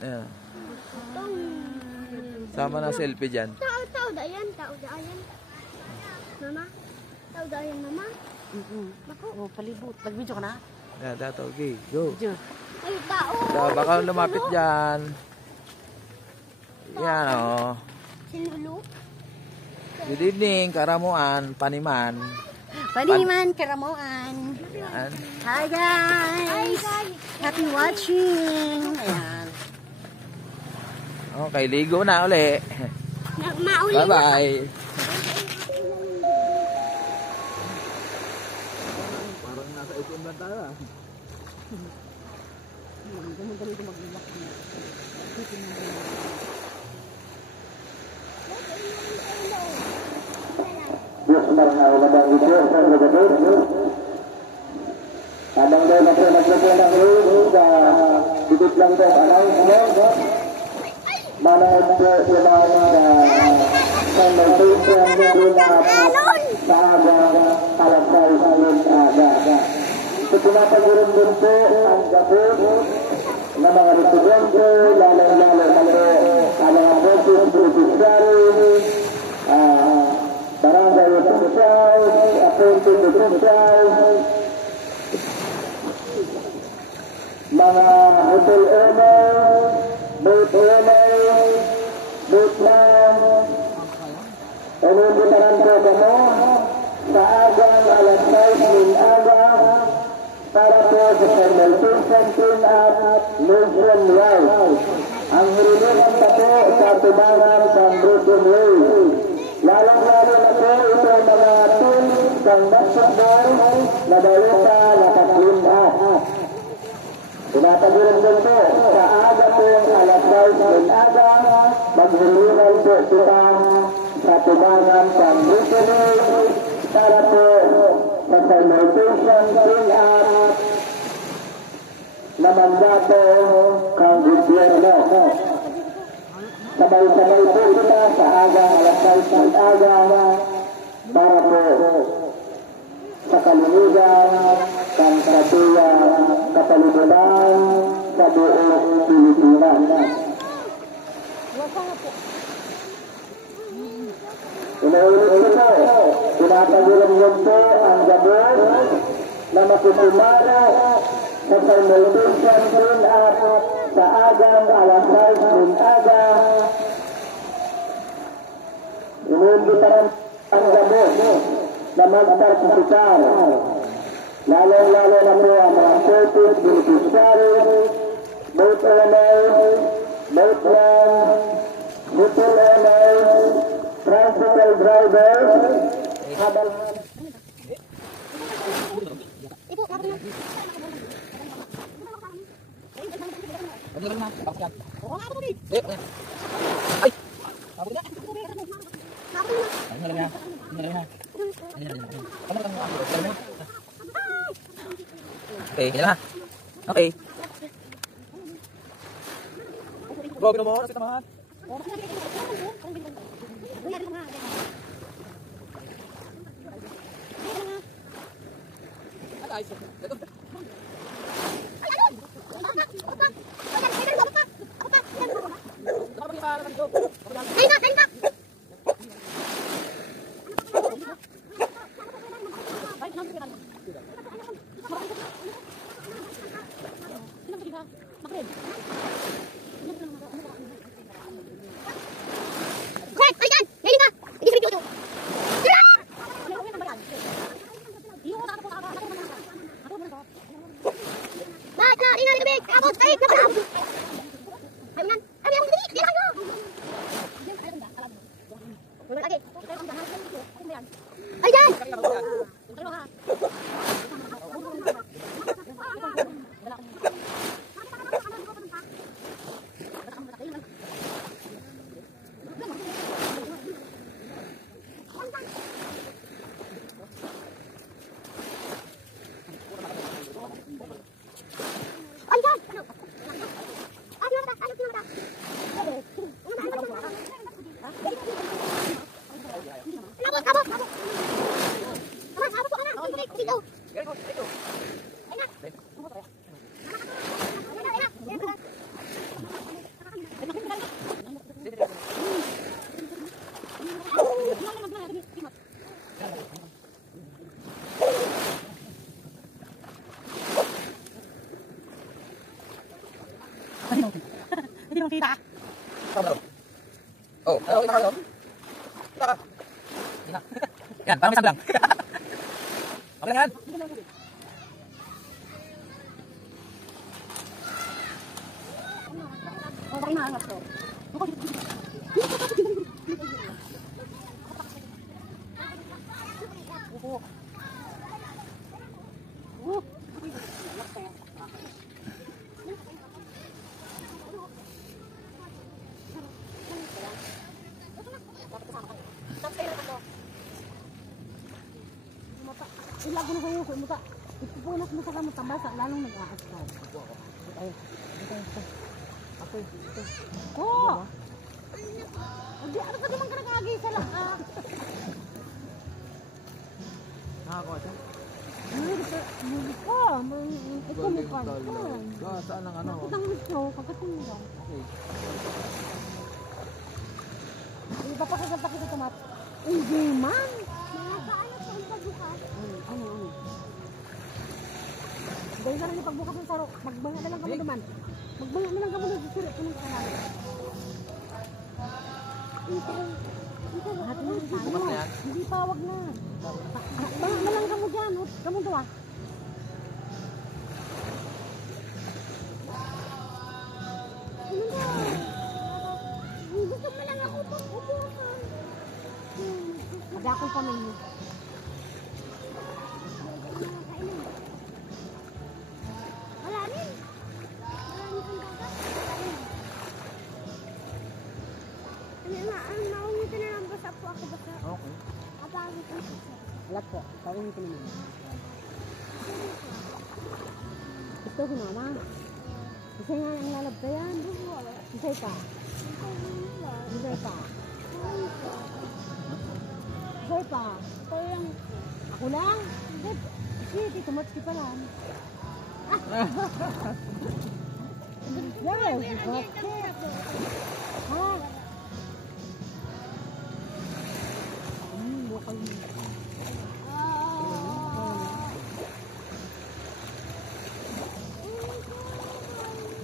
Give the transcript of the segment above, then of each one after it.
Ayan. Sama na selfie dyan. Tao dayan. Mama? Tao dayan, mama? Oh, palibot. Nag-video ka na? Ayan, dato. Okay, go. Video. Ay, tao. So, baka lumapit dyan. Yan, o. Sinulu? Good evening, Karamuan, Paniman. Paniman, Karamuan. Yan. Hi guys! Happy watching! Ayan. Okay, ligo na uli. Mauli na. Bye-bye. Parang nasa itim lang tayo. Diyos marahawag ang ito sa lugar. Habang doon ako nagpupunang rin sa bibig lang doon announce mo. Manood po sila sa notation doon na sa agang alasay sa aga. So pinapagurong din po ang gabot na mga residente, lalo-lalo na po ang mga boses, beneficiary, barangay officials, appointed officials, mga hotel owners, boat owners, boatman, inimbitaran po kamo sa agang alas 6 ng aga para po sa fermentation clean-up nationwide. Ang hirilingan pa po sa tubangan sa Broken Way. Lalong-lalo na po ito mga teams ng basketball na balita naka-clean-up. Pinatagulan din po sa aga po alas 6 ng aga, maghiliran po sila sa tubangan sa Broken Way para po sa fermentation clean-up na mandato kang gobyerno. Sabay-sabay po kita sa agang alas 6 ng aga para po sa kalinigan, kansatuya, kapalibunan sa buong Pilipinas. Inaulit ito, pinatagulan niyo po ang gabon na makikumara sa fermentation clean-up sa agang alas 6 ng aga. Inimbitaran ang gabon na magpartisipan. Lalo-lalo na po ang mga service beneficiaries, boat owners, boatmen, hotel owners, tricycle drivers, Okay, yan na. Okay. Go, gino mo. Nasa tamahan. Hindi mo kita. Oh, ano, kita ka. Kita ka. Yan, parang may sandang. Okay lang yan. Oh, bakit naangat to? Ilag ko na kayo kung muta. Ipupunas mo sa kamot tambasa, lalong nag-aaskaw. Oo! Hindi, ano ka naman ka nag-aagay sa laka? Nakakuha siya. Hindi ko, ito mo ka. Saan ang ano? Kapag ang gusto, kagating daw. Okay. Hindi pa pakagata kita tomat. Hindi man! Mga paano po ang pagbukas? Ano? Dahil na lang yung pagbukas ng saro, magbanga na lang kamo naman. Magbanga na lang kamo na sisira. Anong ka namin? Bukas na yan? Hindi pa, wag na. Banga na lang kamo dyan. Kamo daw. Gusto mo lang ako pag-ubukan. Mag-akoy pa ninyo. Wala rin. Wala rin kang dagat. Ang maungit na lang basa po ako basa. Okay. Kapagod ko siya. Alat po, tawin ko naman. Ito ko mama. Isa nga ang lalab ka yan. Isay pa. Isay pa. Isay pa. Ako lang? Hindi, tumatsi pa lang. Yes, ha? Lokal mo.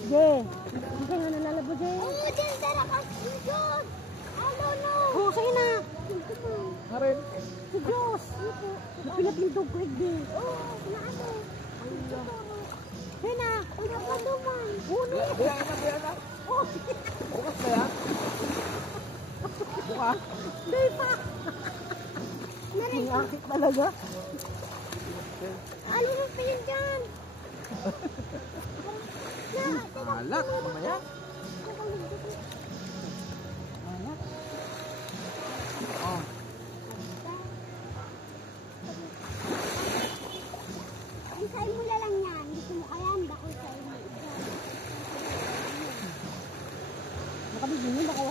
Jay, hindi nga nalalabo, Jay. Oh, dyan tara ka. Diyos! Ano no? Oh, sa'yo na. Harin. Si Diyos. Napilat yung tugwig, Jay. Oh, naano? Sa'yo na. Uy, napaduman. Uni. Buyan na. Oh, Bukas na yan. Bukas. Hindi pa. Ang akit talaga. Ano na pa yun dyan? Alat. Mamaya. Oh. Isahin mo na lang yan. Gusto mo kaya, bako isahin mo. Nakabigyan mo, baka